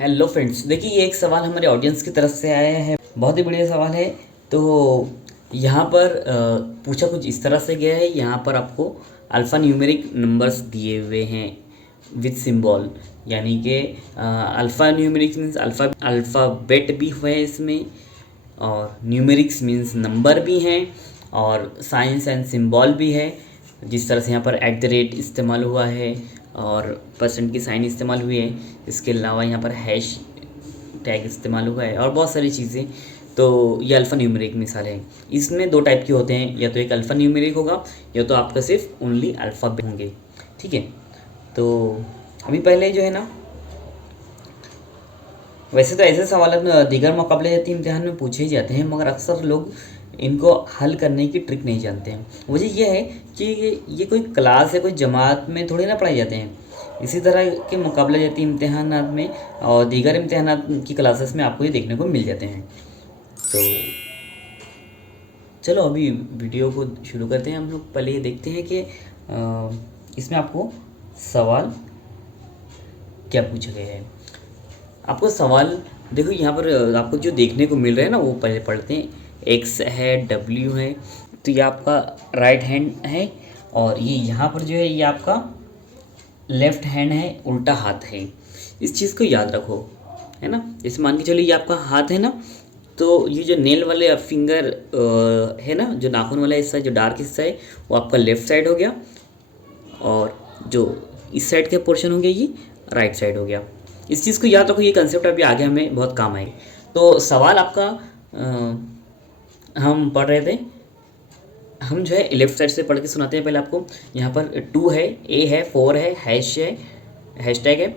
Hello friends, देखिए ये एक सवाल हमारे ऑडियंस की तरफ से आया है। बहुत ही बढ़िया सवाल है। तो यहाँ पर पूछा कुछ इस तरह से गया है। यहाँ पर आपको अल्फ़ा न्यूमेरिक नंबर्स दिए हुए हैं विद सिंबल, यानी कि अल्फ़ा न्यूमेरिक्स मीन्स अल्फ़ाबेट भी हुआ है इसमें, और न्यूमेरिक्स मीन्स नंबर भी हैं, और साइंस एंड सिंबल भी है। जिस तरह से यहाँ पर एट द रेट इस्तेमाल हुआ है और परसेंट की साइन इस्तेमाल हुई है। इसके अलावा यहाँ पर हैश टैग इस्तेमाल हुआ है और बहुत सारी चीज़ें। तो ये अल्फ़ा न्यूमेरिक मिसाल है। इसमें दो टाइप के होते हैं, या तो एक अल्फ़ा न्यूमेरिक होगा या तो आपका सिर्फ ओनली अल्फ़ाबेट होंगे। ठीक है, तो अभी पहले जो है ना, वैसे तो ऐसे सवाल दीगर मुकाबले जाती इम्तिहान में पूछे ही जाते हैं, मगर अक्सर लोग इनको हल करने की ट्रिक नहीं जानते हैं। वजह यह है कि ये कोई क्लास या कोई जमात में थोड़ी ना पढ़ाए जाते हैं। इसी तरह के मुकाबले जाती इम्तिहानात में और दीगर इम्तिहानात की क्लासेस में आपको ये देखने को मिल जाते हैं। तो चलो अभी वीडियो को शुरू करते हैं। हम लोग पहले ये देखते हैं कि इसमें आपको सवाल क्या पूछा गया है। आपको सवाल देखो, यहाँ पर आपको जो देखने को मिल रहा है ना, वो पहले पढ़ते हैं। एक्स है, डब्ल्यू है, तो ये आपका राइट हैंड है, और ये यहाँ पर जो है ये आपका लेफ्ट हैंड है, उल्टा हाथ है। इस चीज़ को याद रखो, है ना। जैसे मान के चलिए ये आपका हाथ है ना, तो ये जो नेल वाले फिंगर है ना, जो नाखून वाला हिस्सा, जो डार्क हिस्सा है, वो आपका लेफ़्ट साइड हो गया, और जो इस साइड का पोर्शन हो गया ये राइट साइड हो गया। इस चीज़ को याद रखो, ये कंसेप्ट अभी आगे हमें बहुत काम आएगी। तो सवाल आपका हम पढ़ रहे थे, हम जो है लेफ्ट साइड से पढ़ के सुनाते हैं पहले आपको। यहाँ पर 2 है, ए है, 4 है, हैश टैग है,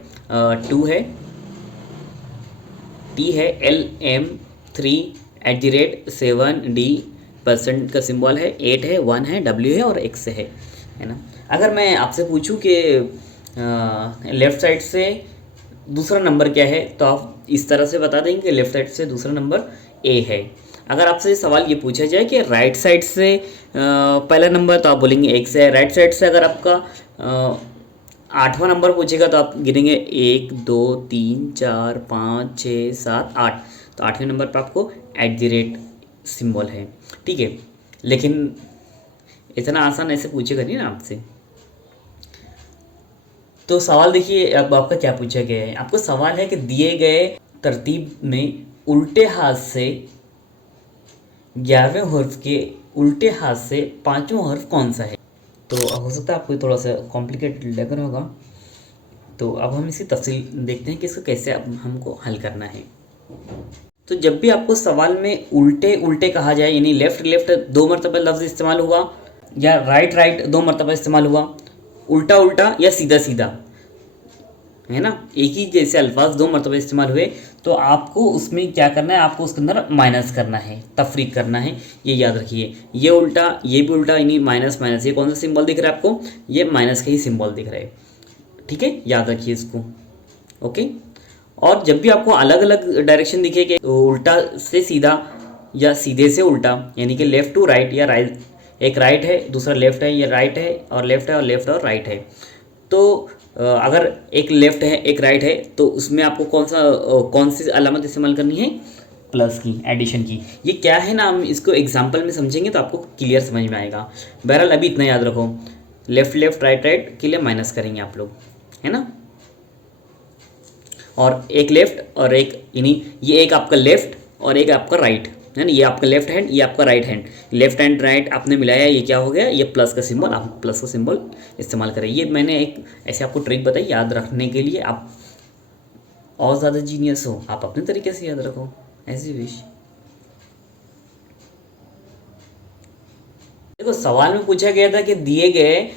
2 है, टी है, LM3@7D परसेंट का सिंबल है, 8 है, 1 है, W है और X है ना। अगर मैं आपसे पूछूं कि लेफ़्ट साइड से दूसरा नंबर क्या है, तो आप इस तरह से बता देंगे कि लेफ़्ट साइड से दूसरा नंबर ए है। अगर आपसे सवाल ये पूछा जाए कि राइट साइड से पहला नंबर, तो आप बोलेंगे एक्स है। राइट साइड से अगर आपका 8वां नंबर पूछेगा तो आप गिनेंगे 1 2 3 4 5 6 7 8, तो 8वें नंबर पर आपको @ सिंबल है। ठीक है, लेकिन इतना आसान ऐसे पूछेगा नहीं ना आपसे। तो सवाल देखिए अब आपका क्या पूछा गया है। आपको सवाल है कि दिए गए तरतीब में उल्टे हाथ से 11वें हर्फ के उल्टे हाथ से 5वां हर्फ कौन सा है। तो हो सकता है आपको थोड़ा सा कॉम्प्लिकेटेड लग रहा होगा। तो अब हम इसकी तफसील देखते हैं कि इसको कैसे अब हमको हल करना है। तो जब भी आपको सवाल में उल्टे उल्टे कहा जाए, यानी लेफ़्ट लेफ़्ट 2 मरतबा लफ्ज़ इस्तेमाल हुआ, या राइट राइट 2 मरतबा इस्तेमाल हुआ, उल्टा उल्टा या सीधा सीधा, है ना, एक ही जैसे अल्फाज 2 मरतबा इस्तेमाल हुए, तो आपको उसमें क्या करना है, आपको उसके अंदर माइनस करना है, तफरीक करना है। ये याद रखिए, ये उल्टा ये भी उल्टा, यानी माइनस माइनस। ये कौन सा सिंबल दिख रहा है आपको, ये माइनस का ही सिंबल दिख रहा है। ठीक है, याद रखिए इसको। ओके, और जब भी आपको अलग अलग डायरेक्शन दिखे कि उल्टा से सीधा या सीधे से उल्टा, यानी कि लेफ़्ट टू राइट, या राइट, एक राइट है दूसरा लेफ़्ट है, या राइट है और लेफ़्ट है और लेफ़्ट और राइट है, तो अगर एक लेफ़्ट है एक राइट है, तो उसमें आपको कौन सी अलामत इस्तेमाल करनी है, प्लस की, एडिशन की। ये क्या है ना, हम इसको एग्जांपल में समझेंगे तो आपको क्लियर समझ में आएगा। बहरहाल अभी इतना याद रखो, लेफ़्ट लेफ़्ट राइट राइट के लिए माइनस करेंगे आप लोग, है ना। और एक लेफ़्ट और एक, यानी ये एक आपका लेफ़्ट और एक आपका राइट है ना। ये आपका लेफ्ट हैंड, ये आपका right hand, left hand right आपने मिलाया, ये क्या हो गया, ये प्लस का सिंबल। आप प्लस का सिंबल इस्तेमाल करें। ये मैंने एक ऐसे आपको ट्रिक बताई याद रखने के लिए। आप और ज़्यादा जीनियस हो, आप अपने तरीके से याद रखो, ऐसी विश। देखो सवाल में पूछा गया था कि दिए गए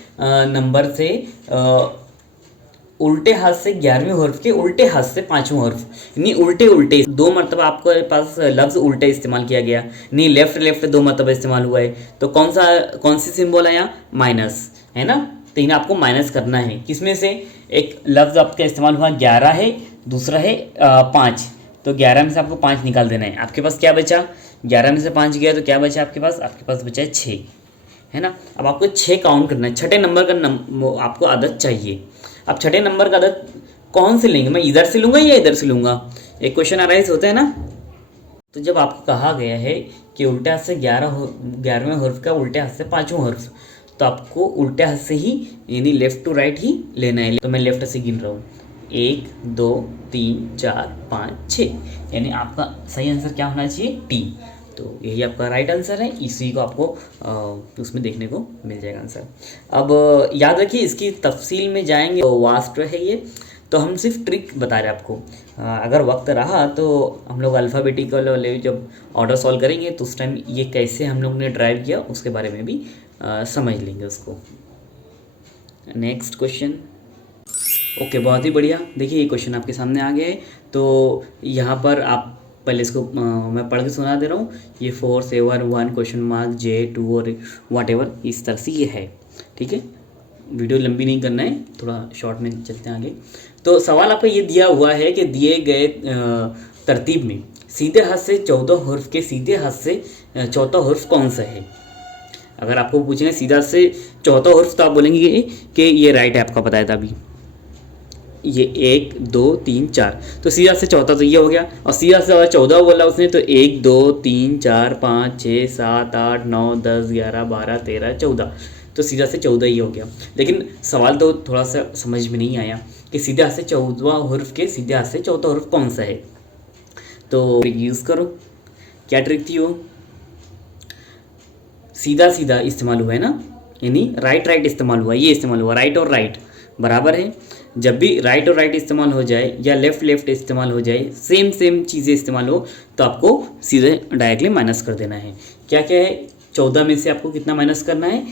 नंबर से उल्टे हाथ से 11वें हर्फ के उल्टे हाथ से 5वां हर्फ, यानी उल्टे उल्टे 2 मरतबा आपके पास लफ्ज़ उल्टे इस्तेमाल किया गया, नहीं लेफ़्ट लेफ़्ट 2 मरतबा इस्तेमाल हुआ है, तो कौन सी सिंबल आया, माइनस, है ना। तो इन्हें आपको माइनस करना है। किसमें से, एक लफ्ज़ आपका इस्तेमाल हुआ 11 है, दूसरा है 5, तो 11 में से आपको 5 निकाल देना है। आपके पास क्या बचा, 11 में से 5 गया तो क्या बचा आपके पास बचा है 6, है ना। अब आपको 6 काउंट करना है। छठे नंबर का आपको आदत चाहिए। अब छठे नंबर का आदत कौन से लेंगे, मैं इधर से लूँगा या इधर से लूँगा, एक क्वेश्चन अराइज होता है ना। तो जब आपको कहा गया है कि उल्टे हाथ से 11वें हर्फ का उल्टे हाथ से 5वां हर्फ, तो आपको उल्टे हाथ से ही यानी लेफ्ट टू राइट ही लेना है। तो मैं लेफ्ट से गिन रहा हूँ, 1 2 3 4 5 6, यानी आपका सही आंसर क्या होना चाहिए, टी। तो यही आपका राइट आंसर है, इसी को आपको उसमें देखने को मिल जाएगा आंसर। अब याद रखिए इसकी तफसील में जाएंगे तो वास्ट है ये, तो हम सिर्फ ट्रिक बता रहे हैं आपको। अगर वक्त रहा तो हम लोग अल्फ़ाबेटिकल वाले जब ऑर्डर सॉल्व करेंगे तो उस टाइम ये कैसे हम लोग ने ड्राइव किया उसके बारे में भी समझ लेंगे उसको। Next question. ओके, बहुत ही बढ़िया। देखिए ये क्वेश्चन आपके सामने आ गया है। तो यहाँ पर आप पहले इसको मैं पढ़ के सुना दे रहा हूँ। ये 4 7 1 क्वेश्चन मार्क J2 और वाट एवर, इस तरह से ये है। ठीक है, वीडियो लंबी नहीं करना है, थोड़ा शॉर्ट में चलते हैं आगे। तो सवाल आपको ये दिया हुआ है कि दिए गए तरतीब में सीधे हाथ से 14 हर्फ के सीधे हाथ से चौथा हर्फ कौन सा है। अगर आपको पूछेंगे सीधा से चौथा हर्फ तो आप बोलेंगे कि ये राइट है, आपका बताया था अभी, ये 1 2 3 4, तो सीधा से चौथा तो ये हो गया। और सीधा से अगर 14 बोला उसने तो 1 2 3 4 5 6 7 8 9 10 11 12 13 14, तो सीधा से 14 ही हो गया। लेकिन सवाल तो थोड़ा सा समझ में नहीं आया कि सीधे हाथ से 14वां हर्फ के सीधे हाथ से चौथा हर्फ कौन सा है। तो यूज़ करो, क्या ट्रिक थी वो, सीधा सीधा इस्तेमाल हुआ है ना, यानी राइट राइट इस्तेमाल हुआ, ये इस्तेमाल हुआ, राइट और राइट बराबर है। जब भी राइट और राइट इस्तेमाल हो जाए या लेफ्ट लेफ्ट इस्तेमाल हो जाए, सेम सेम चीज़ें इस्तेमाल हो, तो आपको सीधे डायरेक्टली माइनस कर देना है। क्या क्या है, 14 में से आपको कितना माइनस करना है,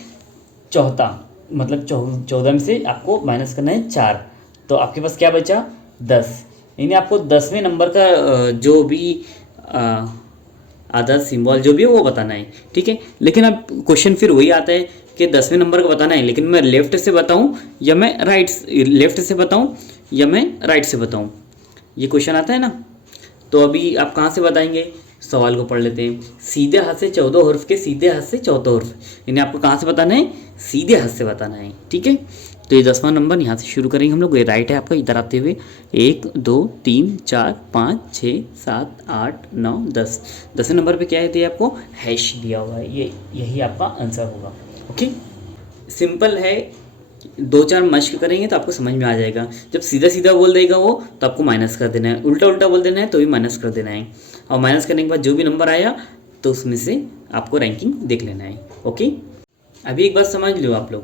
चौथा, मतलब 14 में से आपको माइनस करना है 4, तो आपके पास क्या बचा 10। यानी आपको 10वें नंबर का जो भी आधा सिंबल जो भी है वो बताना है। ठीक है, लेकिन अब क्वेश्चन फिर वही आता है कि 10वें नंबर का बताना है, लेकिन मैं लेफ्ट से बताऊं या मैं लेफ्ट से बताऊं या मैं राइट से बताऊं, ये क्वेश्चन आता है ना। तो अभी आप कहाँ से बताएंगे, सवाल को पढ़ लेते हैं। सीधे हाथ से 14 हर्फ के सीधे हाथ से चौथा हर्फ, यानी आपको कहाँ से बताना है, सीधे हाथ से बताना है। ठीक है, तो ये 10वां नंबर यहाँ से शुरू करेंगे हम लोग, ये राइट है आपका, इधर आते हुए 1 2 3 4 5 6 7 8 9 10, 10वें नंबर पे क्या है, तो आपको हैश दिया हुआ है, ये यही आपका आंसर होगा। ओके, सिंपल है, 2 4 मश्क करेंगे तो आपको समझ में आ जाएगा। जब सीधा सीधा बोल देगा वो तो आपको माइनस कर देना है, उल्टा उल्टा बोल देना है तो भी माइनस कर देना है, और माइनस करने के बाद जो भी नंबर आया तो उसमें से आपको रैंकिंग देख लेना है। ओके, अभी एक बात समझ लो आप लोग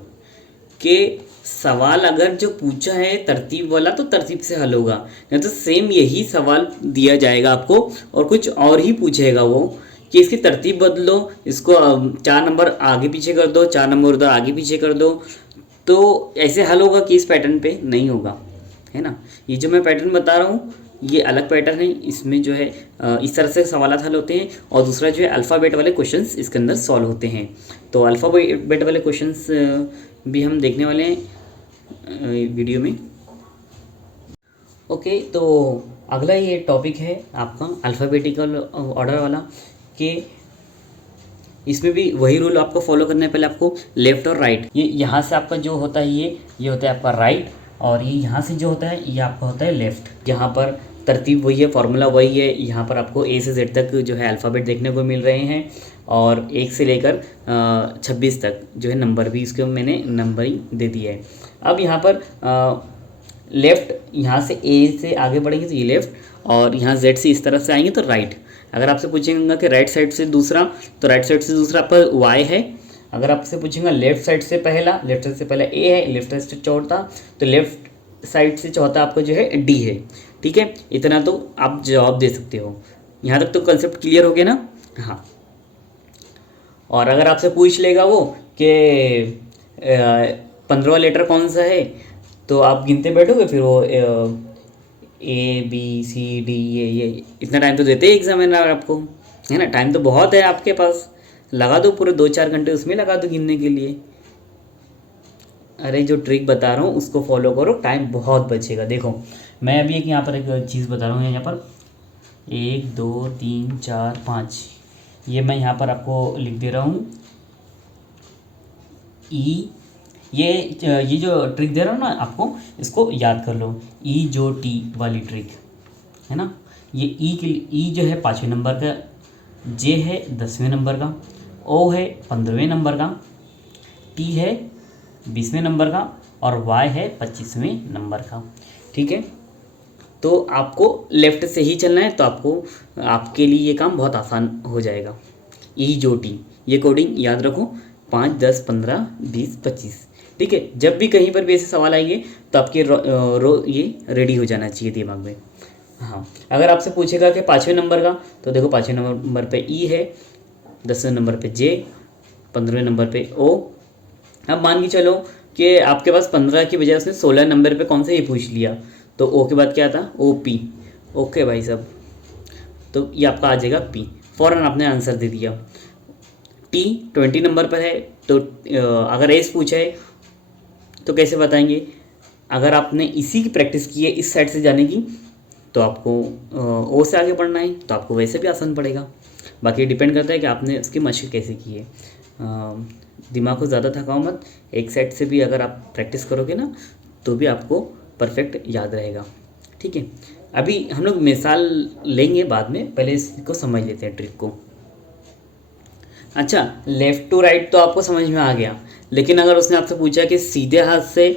कि सवाल अगर जो पूछा है तरतीब वाला तो तरतीब से हल होगा, नहीं तो सेम यही सवाल दिया जाएगा आपको और कुछ और ही पूछेगा वो कि इसकी तरतीब बदलो, इसको 4 नंबर आगे पीछे कर दो, 4 नंबर उधर आगे पीछे कर दो, तो ऐसे हल होगा कि इस पैटर्न पे नहीं होगा, है ना। ये जो मैं पैटर्न बता रहा हूँ ये अलग पैटर्न है, इसमें जो है इस तरह से सवाल हल होते हैं, और दूसरा जो है अल्फ़ाबेट वाले क्वेश्चंस इसके अंदर सॉल्व होते हैं। तो अल्फ़ाबेट वाले क्वेश्चंस भी हम देखने वाले हैं वीडियो में। ओके, तो अगला ये टॉपिक है आपका अल्फ़ाबेटिकल ऑर्डर वाला, कि इसमें भी वही रूल आपको फॉलो करना है। पहले आपको लेफ़्ट और राइट, ये यहाँ से आपका जो होता है ये होता है आपका राइट, और ये यहाँ से जो होता है ये आपका होता है लेफ़्ट। यहाँ पर तरतीब वही है, फार्मूला वही है, यहाँ पर आपको A से Z तक जो है अल्फ़ाबेट देखने को मिल रहे हैं, और 1 से लेकर 26 तक जो है नंबर भी इसको मैंने नंबरिंग दे दिया है। अब यहाँ पर लेफ़्ट, यहाँ से A से आगे बढ़ेंगे तो ये लेफ़्ट, और यहाँ Z से इस तरफ से आएंगे तो राइट। अगर आपसे पूछेंगे कि राइट साइड से दूसरा, तो राइट साइड से दूसरा आपका Y है। अगर आपसे पूछेंगे लेफ्ट साइड से पहला, लेफ्ट साइड से पहला A है, लेफ्ट साइड से चौथा, तो लेफ्ट साइड से चौथा आपका जो है D है। ठीक है, इतना तो आप जवाब दे सकते हो। यहाँ तक तो कंसेप्ट क्लियर हो गया ना। हाँ, और अगर आपसे पूछ लेगा वो कि 15वां लेटर कौन सा है, तो आप गिनते बैठोगे, फिर वो ABCD ये इतना टाइम तो देते ही एग्जामिनर आपको, है ना। टाइम तो बहुत है आपके पास, लगा दो पूरे 2 4 घंटे उसमें लगा दो गिनने के लिए। अरे जो ट्रिक बता रहा हूँ उसको फॉलो करो, टाइम बहुत बचेगा। देखो मैं अभी एक यहाँ पर एक चीज़ बता रहा हूँ, यहाँ पर 1 2 3 4 5, ये मैं यहाँ पर आपको लिख दे रहा हूँ E ये जो ट्रिक दे रहा हूँ ना आपको, इसको याद कर लो। ई जो टी वाली ट्रिक है ना, ये ई जो है 5वें नंबर का, जे है 10वें नंबर का, ओ है 15वें नंबर का, टी है 20वें नंबर का और वाई है 25वें नंबर का। ठीक है, तो आपको लेफ़्ट से ही चलना है, तो आपको आपके लिए ये काम बहुत आसान हो जाएगा। ई जो टी, ये कोडिंग याद रखो, 5, 10, 15, 20, 25। ठीक है, जब भी कहीं पर भी ऐसे सवाल आएंगे तो आपके ये रेडी हो जाना चाहिए दिमाग में। हाँ, अगर आपसे पूछेगा कि 5वें नंबर का, तो देखो 5वें नंबर पे ई है, 10वें नंबर पे जे, 15वें नंबर पे ओ। अब मान के चलो कि आपके पास 15 की बजाय उसने 16 नंबर पे कौन सा ये पूछ लिया, तो ओ के बाद क्या था, ओ पी। ओके भाई साहब, तो ये आपका आ जाएगा पी, फ़ौरन आपने आंसर दे दिया। टी 20 नंबर पर है, तो अगर एस पूछा है तो कैसे बताएंगे। अगर आपने इसी की प्रैक्टिस की है, इस साइड से जाने की, तो आपको ओ से आगे बढ़ना है, तो आपको वैसे भी आसान पड़ेगा। बाकी डिपेंड करता है कि आपने उसकी मशक कैसे की है। दिमाग को ज़्यादा थकाओ मत, एक साइड से भी अगर आप प्रैक्टिस करोगे ना, तो भी आपको परफेक्ट याद रहेगा। ठीक है, अभी हम लोग मिसाल लेंगे बाद में, पहले इसको समझ लेते हैं ट्रिक को। अच्छा, लेफ़्ट टू राइट तो आपको समझ में आ गया, लेकिन अगर उसने आपसे पूछा कि सीधे हाथ से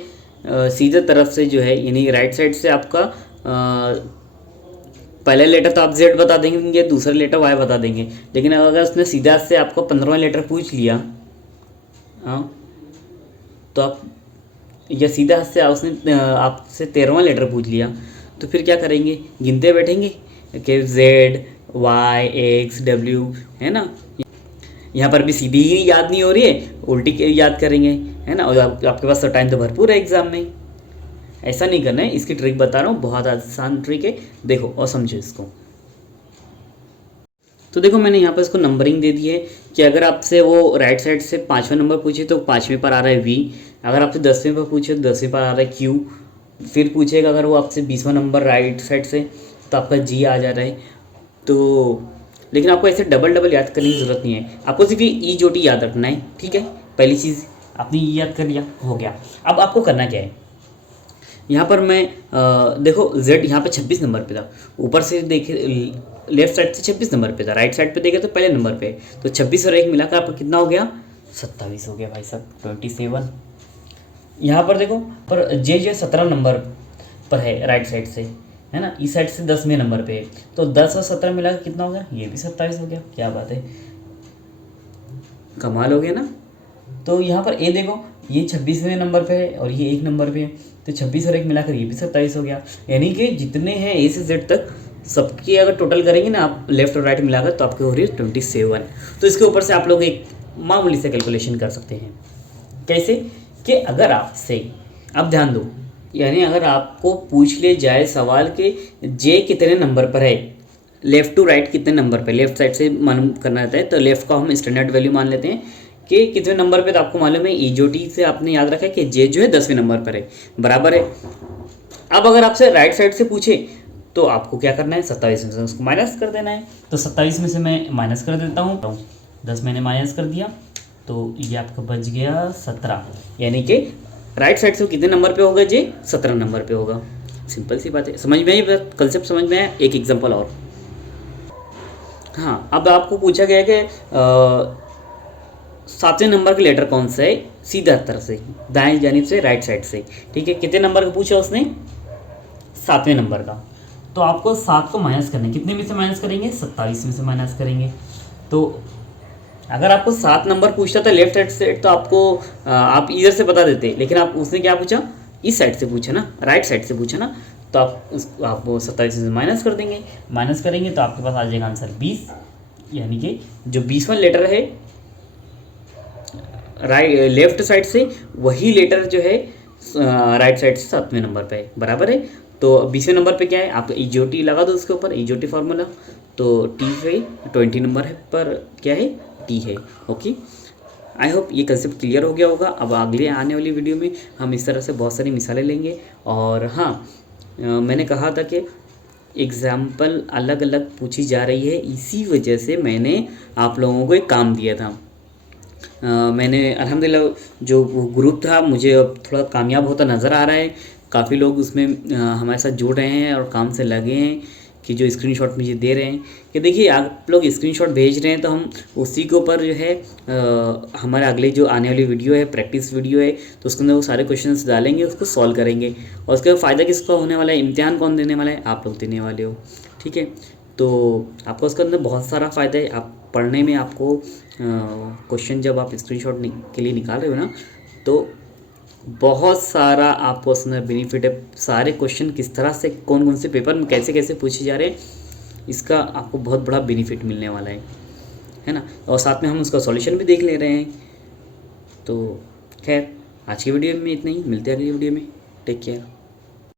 सीधे तरफ से जो है, यानी राइट साइड से आपका पहले लेटर तो आप जेड बता देंगे, दूसरा लेटर वाई बता देंगे, लेकिन अगर उसने सीधे हाथ से आपको 15वां लेटर पूछ लिया, हाँ, तो आप, या सीधा हाथ से उसने आपसे 13वां लेटर पूछ लिया, तो फिर क्या करेंगे, गिनते बैठेंगे कि जेड वाई एक्स डब्ल्यू, है ना। यहाँ पर भी सीधी ही याद नहीं हो रही है, उल्टी याद करेंगे, है ना। और आपके पास तो टाइम तो भरपूर है एग्जाम में। ऐसा नहीं करना है, इसकी ट्रिक बता रहा हूँ, बहुत आसान ट्रिक है, देखो और समझो इसको। तो देखो मैंने यहाँ पर इसको नंबरिंग दे दी है कि अगर आपसे वो राइट साइड से 5वां नंबर पूछे तो 5वें पर आ रहा है वी, अगर आपसे 10वें पर पूछे तो 10वें पर आ रहा है क्यू, फिर पूछेगा अगर वो आपसे 20वां नंबर राइट साइड से, तो आपका जी आ जा रहा है। तो लेकिन आपको ऐसे डबल डबल याद करने की ज़रूरत नहीं है, आपको सिर्फ ये ई जो टी याद रखना है। ठीक है, पहली चीज़ आपने ये याद कर लिया, हो गया। अब आपको करना क्या है, यहाँ पर मैं देखो Z यहाँ पे 26 नंबर पे था, ऊपर से देखे लेफ्ट साइड से 26 नंबर पे था, राइट साइड पे देखे तो पहले नंबर पे, तो 26 और 1 मिलाकर आपका कितना हो गया, 27 हो गया भाई साहब, 27। यहाँ पर देखो, पर जे जो 17 नंबर पर है राइट साइड से, है ना, इस साइड से 10वें नंबर पे है, तो 10 और 17 मिलाकर कितना हो गया, ये भी 27 हो गया। क्या बात है, कमाल हो गया ना। तो यहाँ पर ए देखो, ये 26वें नंबर पे है और ये 1 नंबर पे है, तो 26 और 1 मिलाकर ये भी 27 हो गया। यानी कि जितने हैं ए से जेड तक सबकी अगर टोटल करेंगे ना आप, लेफ्ट और राइट मिलाकर, तो आपकी हो रही है 27। तो इसके ऊपर से आप लोग एक मामूली से कैलकुलेशन कर सकते हैं। कैसे कि अगर आपसे, अब ध्यान दो, यानी अगर आपको पूछ ले जाए सवाल के जे कितने नंबर पर है, लेफ़्ट टू राइट कितने नंबर पे, लेफ्ट साइड से मालूम करना रहता है, तो लेफ़्ट का हम स्टैंडर्ड वैल्यू मान लेते हैं कि कितने नंबर पे, तो आपको मालूम है ई जो टी से आपने याद रखा है कि जे जो है 10वें नंबर पर है, बराबर है। अब अगर आपसे राइट साइड से पूछे तो आपको क्या करना है, 27 में से उसको माइनस कर देना है। तो 27 में से मैं माइनस कर देता हूँ, 10 मैंने माइनस कर दिया, तो ये आपका बच गया 17, यानी कि राइट साइड से कितने नंबर पे होगा, जे 17 नंबर पे होगा। सिंपल सी बात है, समझ में आई, कंसेप्ट समझ में आया। एक एग्जाम्पल और, हाँ, अब आपको पूछा गया कि 7वें नंबर का लेटर कौन सा है, सीधा तरफ से, दाएं जानिब से, राइट साइड से। ठीक है, कितने नंबर का पूछा उसने, 7वें नंबर का। तो आपको 7 को माइनस करना है, कितने में से माइनस करेंगे, 27 में से माइनस करेंगे। तो अगर आपको 7 नंबर पूछता था लेफ्ट साइड से, तो आपको आप इधर से बता देते, लेकिन आप उसने क्या पूछा, इस साइड से पूछा ना, राइट साइड से पूछा ना, तो आप वो 27 से माइनस कर देंगे, माइनस करेंगे तो आपके पास आ जाएगा आंसर 20, यानी कि जो 20वां लेटर है राइट लेफ्ट साइड से, वही लेटर जो है राइट साइड से 7वें नंबर पे है, बराबर है। तो 20वें नंबर पे क्या है, आप ई जो टी लगा दो उसके ऊपर, ई जो टी फार्मूला, तो टी पे 20 नंबर है पर क्या है, टी है। ओके, आई होप ये कंसेप्ट क्लियर हो गया होगा। अब अगले आने वाली वीडियो में हम इस तरह से बहुत सारी मिसालें लेंगे। और हाँ, मैंने कहा था कि एग्ज़ाम्पल अलग अलग पूछी जा रही है, इसी वजह से मैंने आप लोगों को एक काम दिया था मैंने अल्हम्दुलिल्लाह जो वो ग्रुप था मुझे अब थोड़ा कामयाब होता नज़र आ रहा है। काफ़ी लोग उसमें हमारे साथ जुड़ रहे हैं और काम से लगे हैं कि जो स्क्रीनशॉट मुझे दे रहे हैं कि देखिए आप लोग स्क्रीनशॉट भेज रहे हैं तो हम उसी के ऊपर जो है हमारे अगले जो आने वाली वीडियो है, प्रैक्टिस वीडियो है, तो उसके अंदर वो सारे क्वेश्चंस डालेंगे, उसको सॉल्व करेंगे। और उसका फ़ायदा किसका होने वाला है, इम्तिहान कौन देने वाला है, आप लोग देने वाले हो। ठीक है, तो आपको उसके अंदर बहुत सारा फ़ायदा है। आप पढ़ने में आपको क्वेश्चन जब आप स्क्रीनशॉट के लिए निकाल रहे हो ना, तो बहुत सारा आपको उसमें बेनिफिट है। सारे क्वेश्चन किस तरह से कौन कौन से पेपर में कैसे कैसे पूछे जा रहे हैं, इसका आपको बहुत बड़ा बेनिफिट मिलने वाला है ना। और साथ में हम उसका सॉल्यूशन भी देख ले रहे हैं। तो खैर आज की वीडियो में इतना ही, मिलते हैं अगली वीडियो में। Take care.